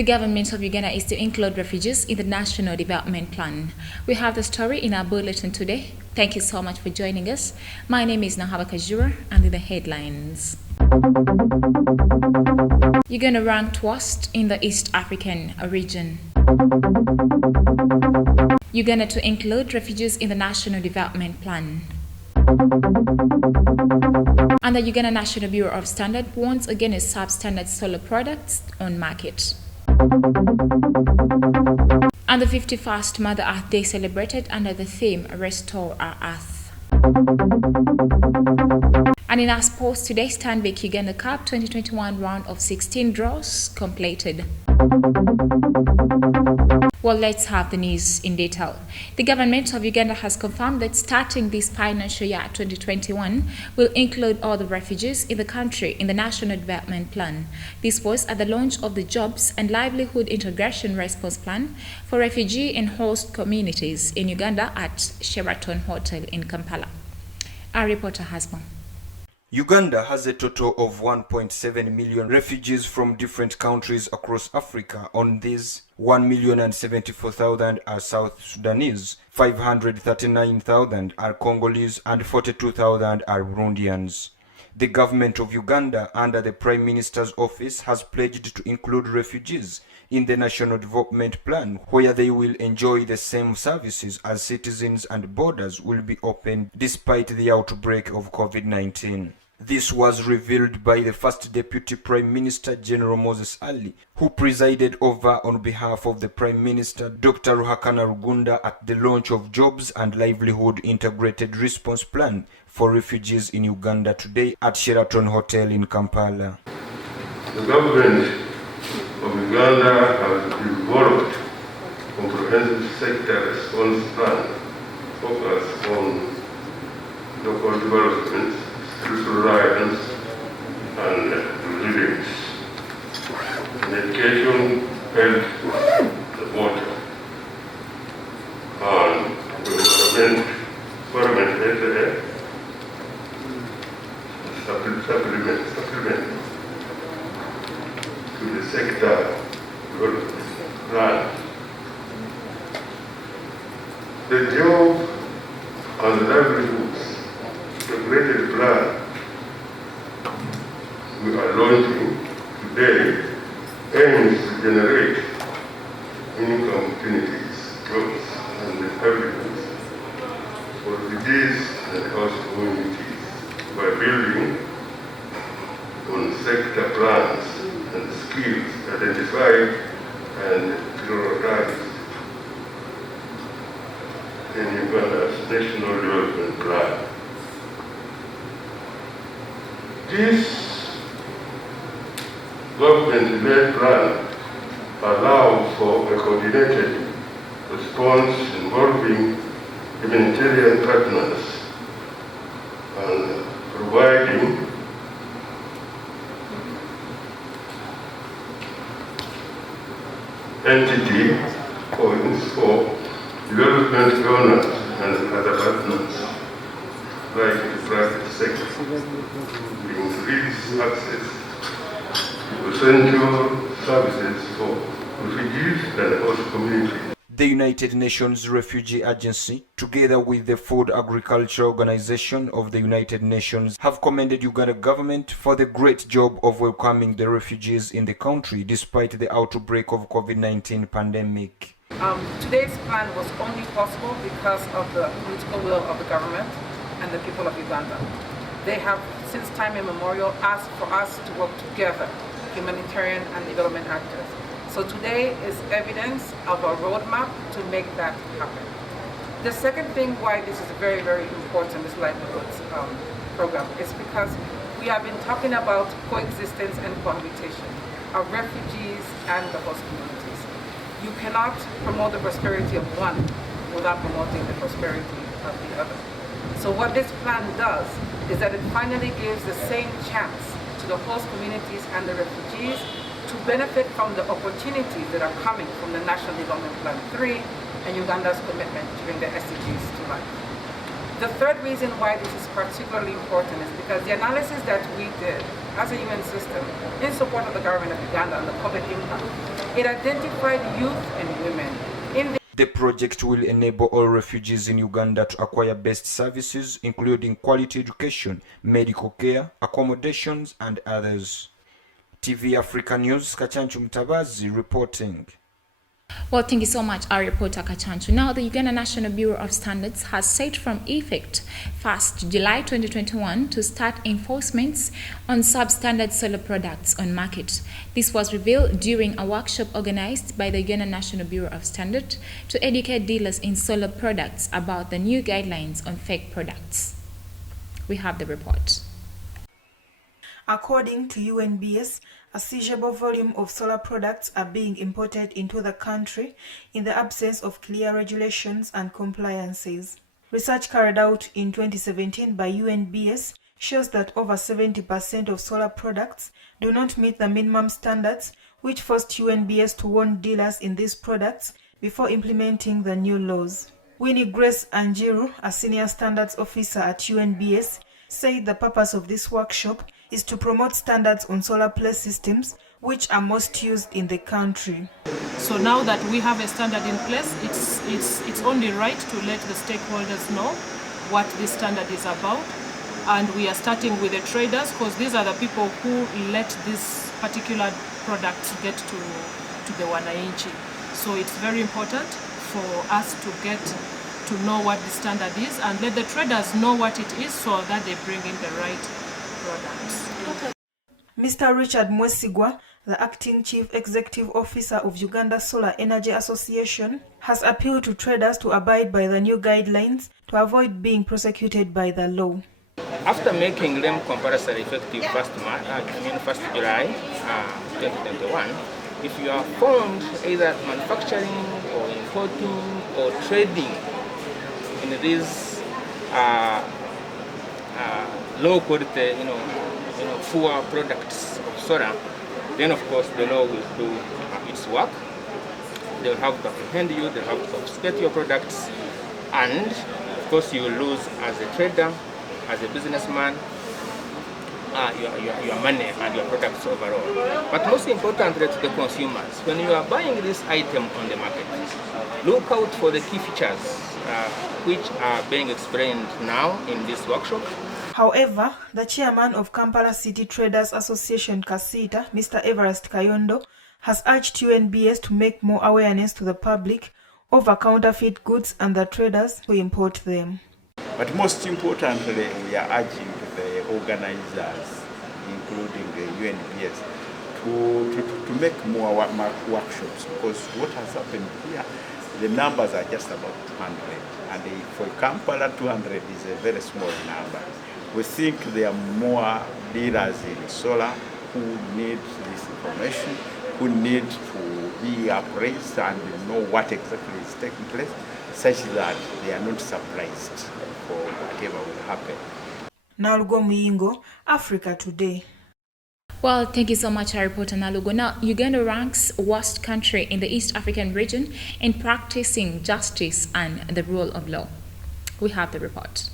The government of Uganda is to include refugees in the National Development Plan. We have the story in our bulletin today. Thank you so much for joining us. My name is Nahaba Kajura, and the headlines. Uganda ranked worst in the East African region. Uganda to include refugees in the National Development Plan. And the Uganda National Bureau of Standards once again is substandard solar products on market. And the 51st Mother Earth Day celebrated under the theme Restore Our Earth. And in our sports today, Stanbic Uganda Cup 2021 round of 16 draws completed. Well, let's have the news in detail. The government of Uganda has confirmed that starting this financial year 2021 will include all the refugees in the country in the National Development Plan. This was at the launch of the Jobs and Livelihood Integration Response Plan for refugee and host communities in Uganda at Sheraton Hotel in Kampala. Our reporter has more. Uganda has a total of 1.7 million refugees from different countries across Africa. On these, 1,074,000 are South Sudanese, 539,000 are Congolese, and 42,000 are Burundians. The government of Uganda, under the Prime Minister's office, has pledged to include refugees in the National Development Plan, where they will enjoy the same services as citizens, and borders will be opened despite the outbreak of COVID-19. This was revealed by the First Deputy Prime Minister, General Moses Ali, who presided over on behalf of the Prime Minister, Dr. Ruhakana Rugunda, at the launch of Jobs and Livelihood Integrated Response Plan for refugees in Uganda today at Sheraton Hotel in Kampala. The government of Uganda has developed a comprehensive sector response plan focused on local development, reliance, and resilience. In education, health, the water, and the environment supplement to the sector development plan. The job and livelihoods integrated plan we are launching today aims to generate income opportunities, jobs, and livelihoods for refugees and host communities by building on sector plans and skills identified and prioritized in Uganda's National Development Plan. This government-led plan allows for a coordinated response involving humanitarian partners and providing entity points for development donors and other partners like the private sector to increase access to essential services for refugees and host communities. The United Nations Refugee Agency, together with the Food Agriculture Organization of the United Nations, have commended Uganda government for the great job of welcoming the refugees in the country despite the outbreak of COVID-19 pandemic. Today's plan was only possible because of the political will of the government and the people of Uganda. They have, since time immemorial, asked for us to work together, humanitarian and development actors. So today is evidence of a roadmap to make that happen. The second thing why this is very, very important, this livelihoods program, is because we have been talking about coexistence and cohabitation of refugees and the host communities. You cannot promote the prosperity of one without promoting the prosperity of the other. So what this plan does is that it finally gives the same chance to the host communities and the refugees to benefit from the opportunities that are coming from the National Development Plan 3 and Uganda's commitment during the SDGs to life. The third reason why this is particularly important is because the analysis that we did as a UN system in support of the government of Uganda and the public impact. It identified youth and women in The project will enable all refugees in Uganda to acquire best services, including quality education, medical care, accommodations, and others. TV Africa News, Kachanchu Mtabazi reporting. Well, thank you so much, our reporter Kachanchu. Now, the Uganda National Bureau of Standards has set from effect 1st July 2021 to start enforcements on substandard solar products on market. This was revealed during a workshop organized by the Uganda National Bureau of Standards to educate dealers in solar products about the new guidelines on fake products. We have the report. According to UNBS, a sizable volume of solar products are being imported into the country in the absence of clear regulations and compliances. Research carried out in 2017 by UNBS shows that over 70% of solar products do not meet the minimum standards, which forced UNBS to warn dealers in these products before implementing the new laws. Winnie Grace Anjiru, a senior standards officer at UNBS, said the purpose of this workshop is to promote standards on solar PLACE systems, which are most used in the country. So now that we have a standard in place, it's only right to let the stakeholders know what this standard is about. And we are starting with the traders, because these are the people who let these particular products get to the wananchi. So it's very important for us to get to know what the standard is and let the traders know what it is so that they bring in the right products. Mr. Richard Mwesigwa, the acting chief executive officer of Uganda Solar Energy Association, has appealed to traders to abide by the new guidelines to avoid being prosecuted by the law. After making them compulsory effective 1st July 2021, if you are found either manufacturing or importing or trading in these low quality, poor products of solar, then of course the law will do its work. They will have to apprehend you, they will have to confiscate your products, and of course you will lose as a trader, as a businessman, your money and your products overall. But most importantly to the consumers, when you are buying this item on the market, look out for the key features which are being explained now in this workshop. However, the chairman of Kampala City Traders Association, Kasita, Mr. Everest Kayondo, has urged UNBS to make more awareness to the public over counterfeit goods and the traders who import them. But most importantly, we are urging the organizers, including the UNBS, to make more workshops, because what has happened here, the numbers are just about 200, and for Kampala 200 is a very small number. We think there are more dealers in solar who need this information, who need to be appraised and know what exactly is taking place, such that they are not surprised for whatever will happen. Nalugo Muyingo, Africa Today. Well, thank you so much, our reporter Nalugo. Now, Uganda ranks worst country in the East African region in practicing justice and the rule of law. We have the report.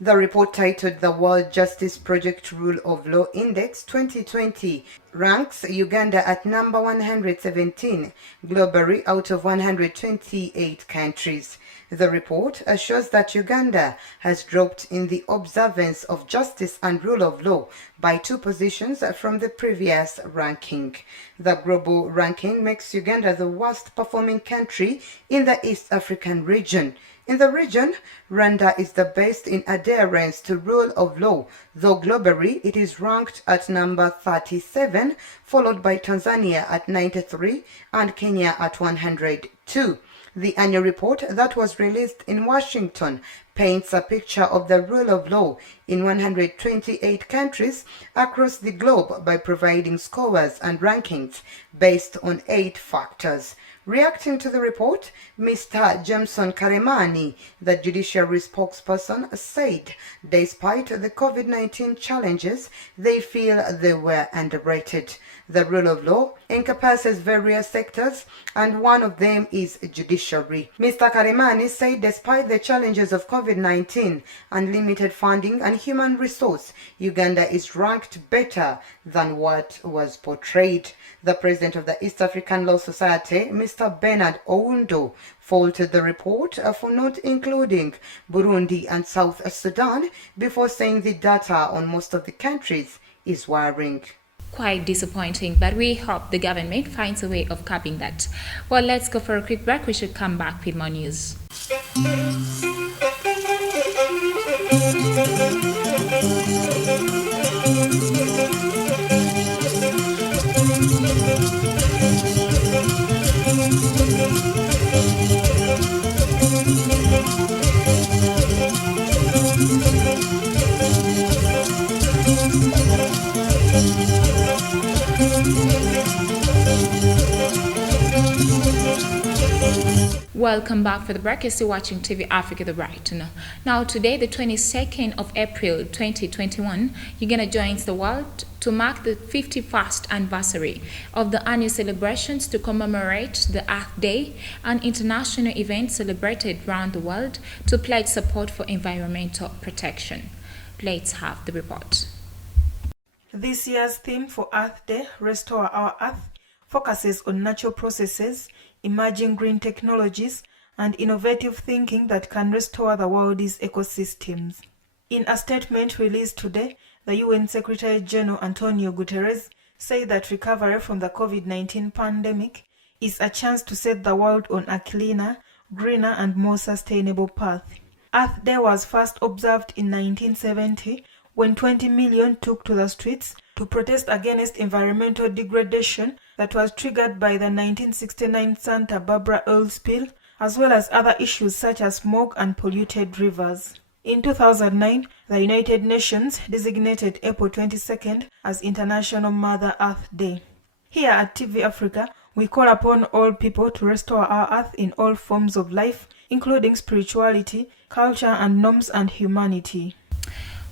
The report, titled The World Justice Project Rule of Law Index 2020, ranks Uganda at number 117 globally out of 128 countries. The report shows that Uganda has dropped in the observance of justice and rule of law by 2 positions from the previous ranking. The global ranking makes Uganda the worst performing country in the East African region. In the region, Rwanda is the best in adherence to rule of law, though globally it is ranked at number 37, followed by Tanzania at 93 and Kenya at 102. The annual report that was released in Washington paints a picture of the rule of law in 128 countries across the globe by providing scores and rankings based on 8 factors. Reacting to the report, Mr. Jameson Karemani, the judiciary spokesperson, said despite the COVID-19 challenges, they feel they were underrated. The rule of law encompasses various sectors, and one of them is judiciary. Mr. Karemani said despite the challenges of COVID-19 and limited funding and human resource, Uganda is ranked better than what was portrayed. The president of the East African Law Society, Mr. Bernard Oundo, faulted the report for not including Burundi and South Sudan before saying the data on most of the countries is worrying. Quite disappointing, but we hope the government finds a way of capping that. Well, let's go for a quick break. We should come back with more news. Welcome back for the break. You're still watching TV Africa The Right. Now today, the 22nd of April 2021, Uganda joins the world to mark the 51st anniversary of the annual celebrations to commemorate the Earth Day, an international event celebrated around the world to pledge support for environmental protection. Let's have the report. This year's theme for Earth Day, Restore Our Earth, focuses on natural processes, emerging green technologies, and innovative thinking that can restore the world's ecosystems. In a statement released today, the UN Secretary General Antonio Guterres said that recovery from the COVID-19 pandemic is a chance to set the world on a cleaner, greener, and more sustainable path. Earth Day was first observed in 1970 when 20 million took to the streets to protest against environmental degradation that was triggered by the 1969 Santa Barbara oil spill, as well as other issues such as smog and polluted rivers. In 2009, the United Nations designated April 22nd as International Mother Earth Day. Here at TV Africa, we call upon all people to restore our earth in all forms of life, including spirituality, culture, and norms and humanity.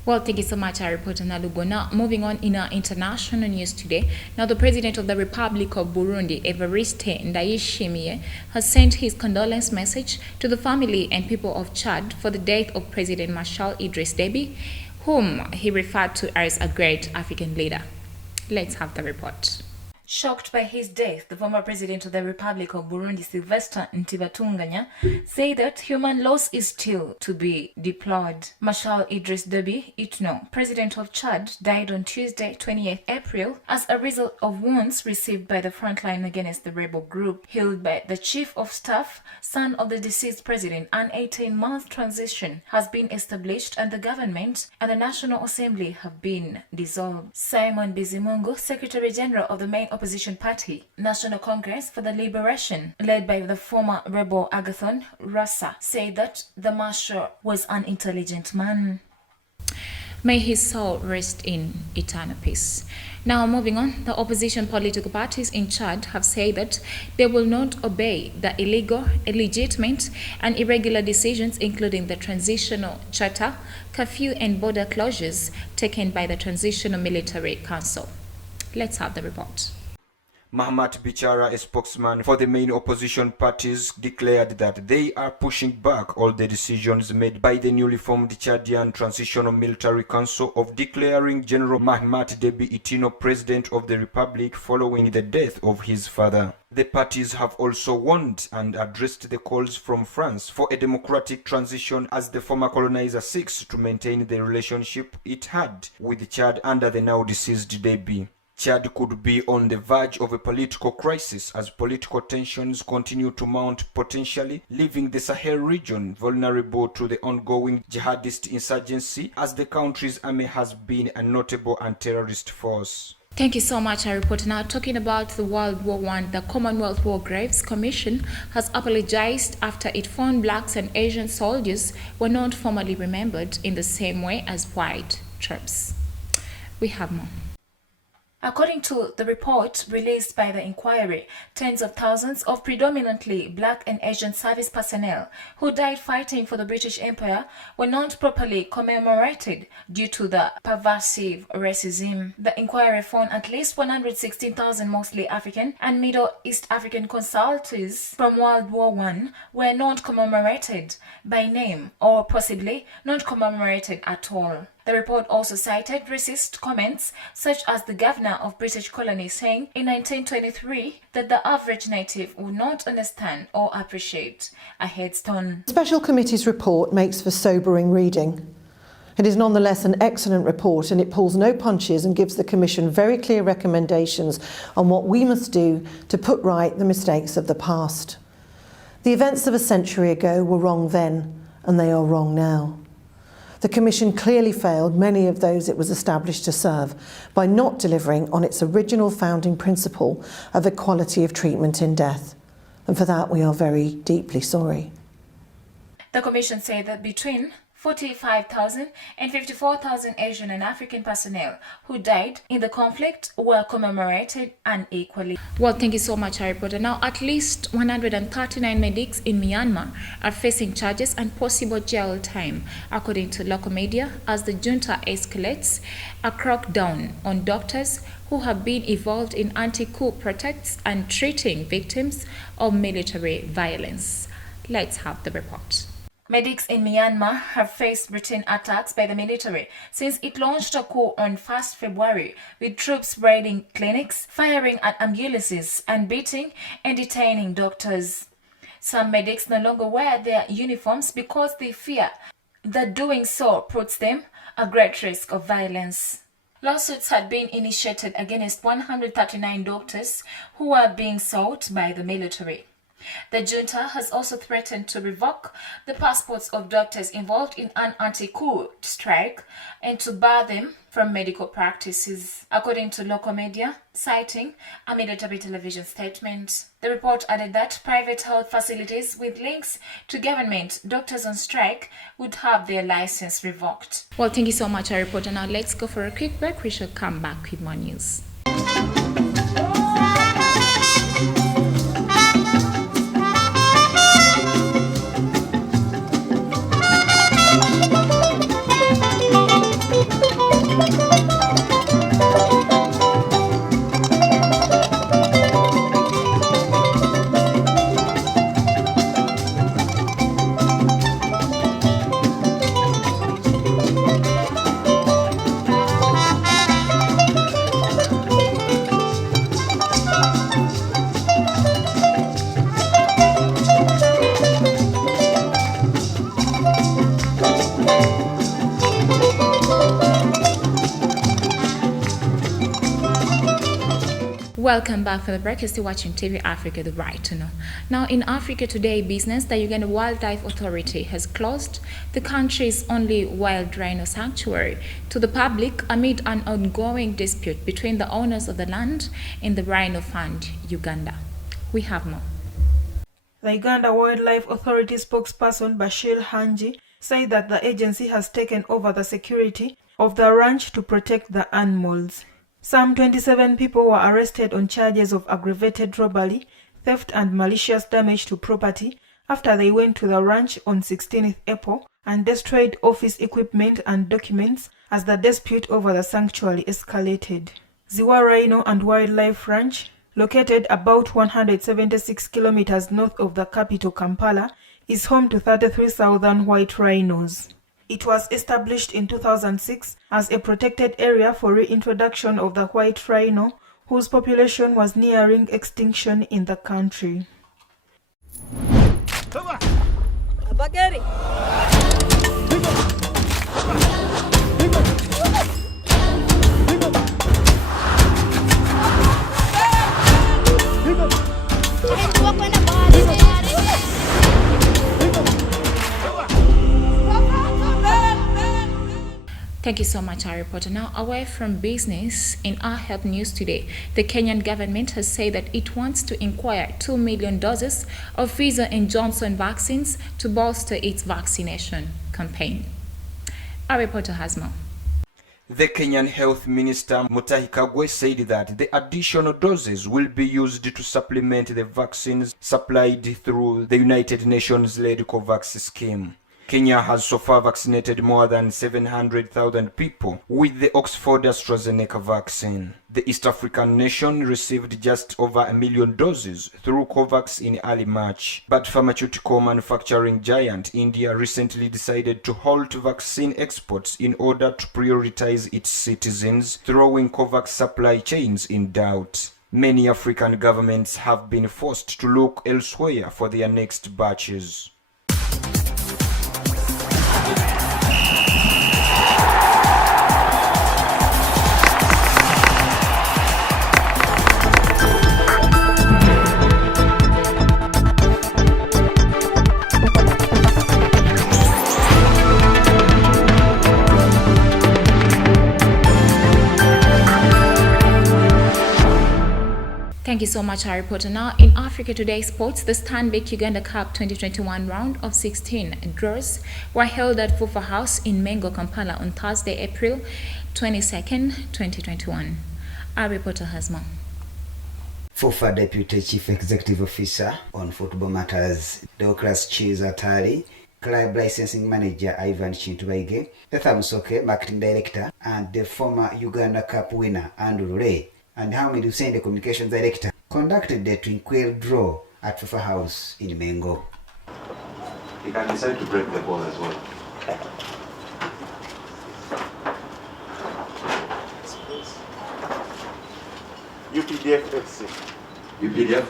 Well, thank you so much, our reporter Nalugo. Now, moving on in our international news today. Now, the President of the Republic of Burundi, Evariste Ndayishimiye, has sent his condolence message to the family and people of Chad for the death of President Marshal Idriss Déby, whom he referred to as a great African leader. Let's have the report. Shocked by his death, the former president of the Republic of Burundi, Sylvestre Ntibantunganya, said that human loss is still to be deplored. Marshal Idriss Déby Itno, president of Chad, died on Tuesday, 28th April, as a result of wounds received by the front line against the rebel group. Hailed by the chief of staff, son of the deceased president, an 18-month transition has been established and the government and the National Assembly have been dissolved. Simon Bizimungu, Secretary General of the main opposition party, National Congress for the Liberation, led by the former rebel Agathon Rasa, said that the marshal was an intelligent man. May his soul rest in eternal peace. Now, moving on, the opposition political parties in Chad have said that they will not obey the illegal, illegitimate, and irregular decisions, including the transitional charter, curfew, and border closures taken by the Transitional Military Council. Let's have the report. Mahamat Bichara, a spokesman for the main opposition parties, declared that they are pushing back all the decisions made by the newly formed Chadian Transitional Military Council of declaring General Mahamat Déby Itno president of the republic following the death of his father. The parties have also warned and addressed the calls from France for a democratic transition as the former colonizer seeks to maintain the relationship it had with Chad under the now deceased Déby. Chad could be on the verge of a political crisis as political tensions continue to mount, potentially leaving the Sahel region vulnerable to the ongoing jihadist insurgency, as the country's army has been a notable anti-terrorist force. Thank you so much, our reporter. Now, talking about the World War I, the Commonwealth War Graves Commission has apologized after it found blacks and Asian soldiers were not formally remembered in the same way as white troops. We have more. According to the report released by the inquiry, tens of thousands of predominantly Black and Asian service personnel who died fighting for the British Empire were not properly commemorated due to the pervasive racism. The inquiry found at least 116,000 mostly African and Middle East African casualties from World War I were not commemorated by name or possibly not commemorated at all. The report also cited racist comments such as the governor of British colony saying in 1923 that the average native would not understand or appreciate a headstone. The Special Committee's report makes for sobering reading. It is nonetheless an excellent report, and it pulls no punches and gives the Commission very clear recommendations on what we must do to put right the mistakes of the past. The events of a century ago were wrong then, and they are wrong now. The Commission clearly failed many of those it was established to serve by not delivering on its original founding principle of equality of treatment in death. And for that we are very deeply sorry. The Commission said that between 45,000 and 54,000 Asian and African personnel who died in the conflict were commemorated unequally. Well, thank you so much, our reporter. Now, at least 139 medics in Myanmar are facing charges and possible jail time, according to local media, as the junta escalates a crackdown on doctors who have been involved in anti-coup protests and treating victims of military violence. Let's have the report. Medics in Myanmar have faced routine attacks by the military since it launched a coup on 1st February, with troops raiding clinics, firing at ambulances, and beating and detaining doctors. Some medics no longer wear their uniforms because they fear that doing so puts them at great risk of violence. Lawsuits had been initiated against 139 doctors who were being sought by the military. The junta has also threatened to revoke the passports of doctors involved in an anti-coup strike and to bar them from medical practices, according to local media, citing a military television statement. The report added that private health facilities with links to government doctors on strike would have their license revoked. Well, thank you so much, our reporter. Now let's go for a quick break. We shall come back with more news. Welcome back for the break. You're still watching TV Africa, the right to know. Now, in Africa Today business, the Uganda Wildlife Authority has closed the country's only wild rhino sanctuary to the public amid an ongoing dispute between the owners of the land and the Rhino Fund Uganda. We have more. The Uganda Wildlife Authority spokesperson Bashir Hanji said that the agency has taken over the security of the ranch to protect the animals. Some 27 people were arrested on charges of aggravated robbery, theft and malicious damage to property after they went to the ranch on 16th April and destroyed office equipment and documents as the dispute over the sanctuary escalated. Ziwa Rhino and Wildlife Ranch, located about 176 kilometers north of the capital Kampala, is home to 33 southern white rhinos. It was established in 2006 as a protected area for reintroduction of the white rhino, whose population was nearing extinction in the country. Thank you so much, our reporter. Now, away from business, in our health news today, the Kenyan government has said that it wants to acquire 2 million doses of Pfizer and Johnson vaccines to bolster its vaccination campaign. Our reporter has more. The Kenyan Health Minister Mutahi Kagwe said that the additional doses will be used to supplement the vaccines supplied through the United Nations-led COVAX scheme. Kenya has so far vaccinated more than 700,000 people with the Oxford AstraZeneca vaccine. The East African nation received just over 1 million doses through COVAX in early March, but pharmaceutical manufacturing giant India recently decided to halt vaccine exports in order to prioritize its citizens, throwing COVAX supply chains in doubt. Many African governments have been forced to look elsewhere for their next batches. Thank you so much, Harry Potter. Now, in Africa Today Sports, the Stanbic Uganda Cup 2021 round of 16 draws were held at Fufa House in Mengo, Kampala on Thursday, April 22nd, 2021. Harry Potter has more. FUFA Deputy Chief Executive Officer on Football Matters, Douglas Chizatari, Club Licensing Manager Ivan Chintubaige, Etha Musoke, Marketing Director, and the former Uganda Cup winner Andrew Ray, and Hamid Hussein, the Communications Director, conducted the Twinkle draw at FUFA House in Mengo. He can decide to break the ball as well. UPDF FC. UPDF?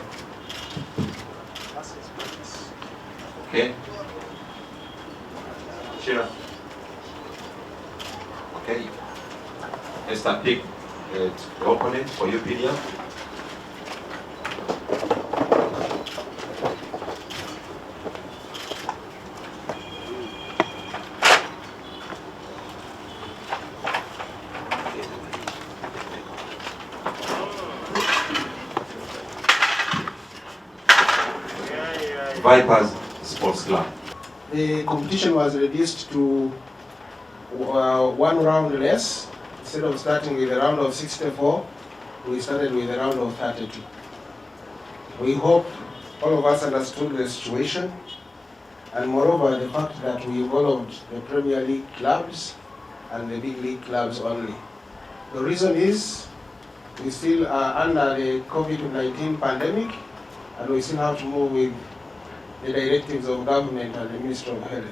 Okay. Shira. Okay. Esther, pick the opponent for UPDF. Vipers Sports Club. The competition was reduced to one round less. Instead of starting with a round of 64, we started with a round of 32. We hope all of us understood the situation, and moreover the fact that we involved the Premier League clubs and the big league clubs only. The reason is we still are under the COVID-19 pandemic, and we still have to move with the directives of government and the Ministry of Health.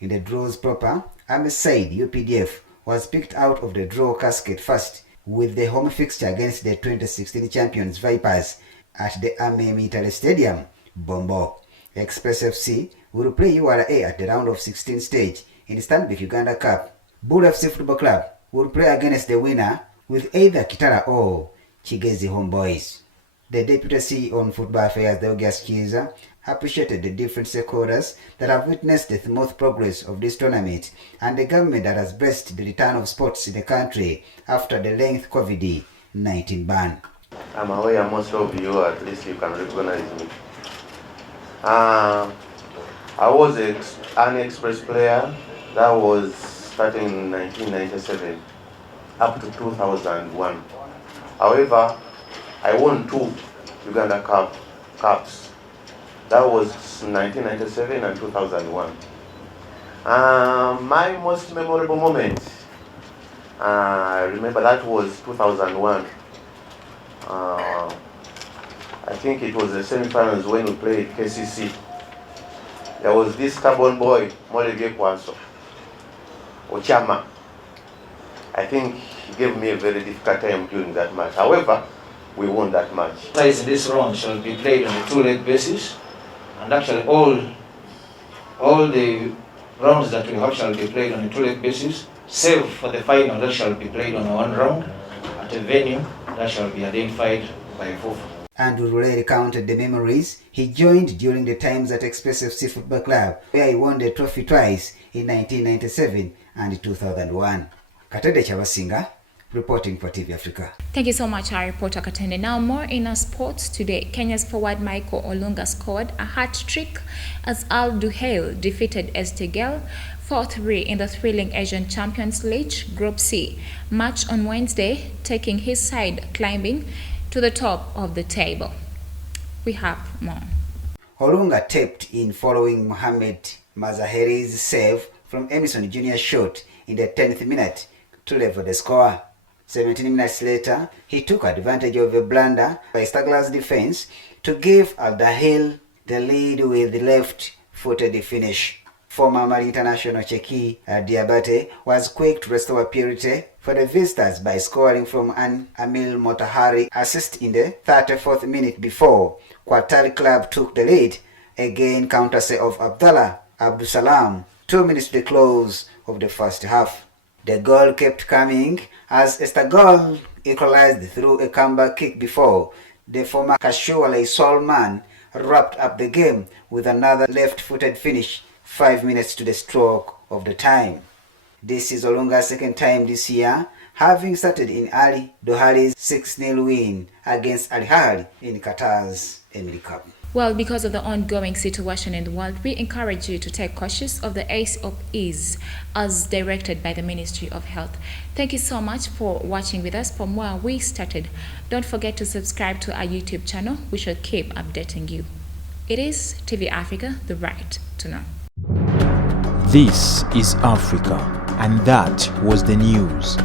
In the draws proper, Ames Said UPDF was picked out of the draw casket first with the home fixture against the 2016 champions Vipers at the Ame Military Stadium, Bombo. Express FC will play URA at the round of 16 stage in the Stanbic Uganda Cup. Bull FC Football Club will play against the winner with either Kitara or Chigezi Homeboys. The Deputy CEO on Football Affairs, Douglas Chiza, appreciated the different stakeholders that have witnessed the smooth progress of this tournament and the government that has blessed the return of sports in the country after the length COVID-19 ban. I'm aware most of you, at least you can recognize me. I was an Express player that was starting in 1997 up to 2001. However, I won 2 Uganda Cups. That was 1997 and 2001. My most memorable moment, I remember that was 2001. I think it was the semi-finals when we played KCC. There was this stubborn boy, Molege Kwanso, Ochama. I think he gave me a very difficult time during that match. However, we won that match. This round shall be played on a 2-leg basis, and actually all the rounds that we have shall be played on a 2-leg basis, save for the final that shall be played on a 1 round at a venue that shall be identified by FUFA. Andrew Ray recounted the memories he joined during the times at Express FC Football Club, where he won the trophy twice in 1997 and 2001. Katede Chabasinga, reporting for TV Africa. Thank you so much, our reporter Katende. Now, more in our sports today. Kenya's forward Michael Olunga scored a hat-trick as Al Duhail defeated Estegel 4-3 in the thrilling Asian Champions League Group C match on Wednesday, taking his side climbing to the top of the table. We have more. Olunga tapped in following Mohamed Mazaheri's save from Emerson Junior's shot in the 10th minute to level the score. 17 minutes later, he took advantage of a blunder by Stagler's defense to give Al Duhail the lead with the left-footed finish. Former Mali international Cheki Diabate was quick to restore purity for the visitors by scoring from an Amil Motahari assist in the 34th minute before Qatar Club took the lead, again counter save of Abdallah Abdusalam 2 minutes to the close of the first half. The goal kept coming as Estegel equalized through a comeback kick before the former Kashuwale Solman wrapped up the game with another left-footed finish 5 minutes to the stroke of the time. This is Olunga's second time this year, having started in Ali Duhail's 6-0 win against Al Ahly in Qatar's Emirates Cup. Well, because of the ongoing situation in the world, we encourage you to take cautious of the Ace of Ease as directed by the Ministry of Health. Thank you so much for watching with us from where we started. Don't forget to subscribe to our YouTube channel. We shall keep updating you. It is TV Africa, the right to know. This is Africa, and that was the news.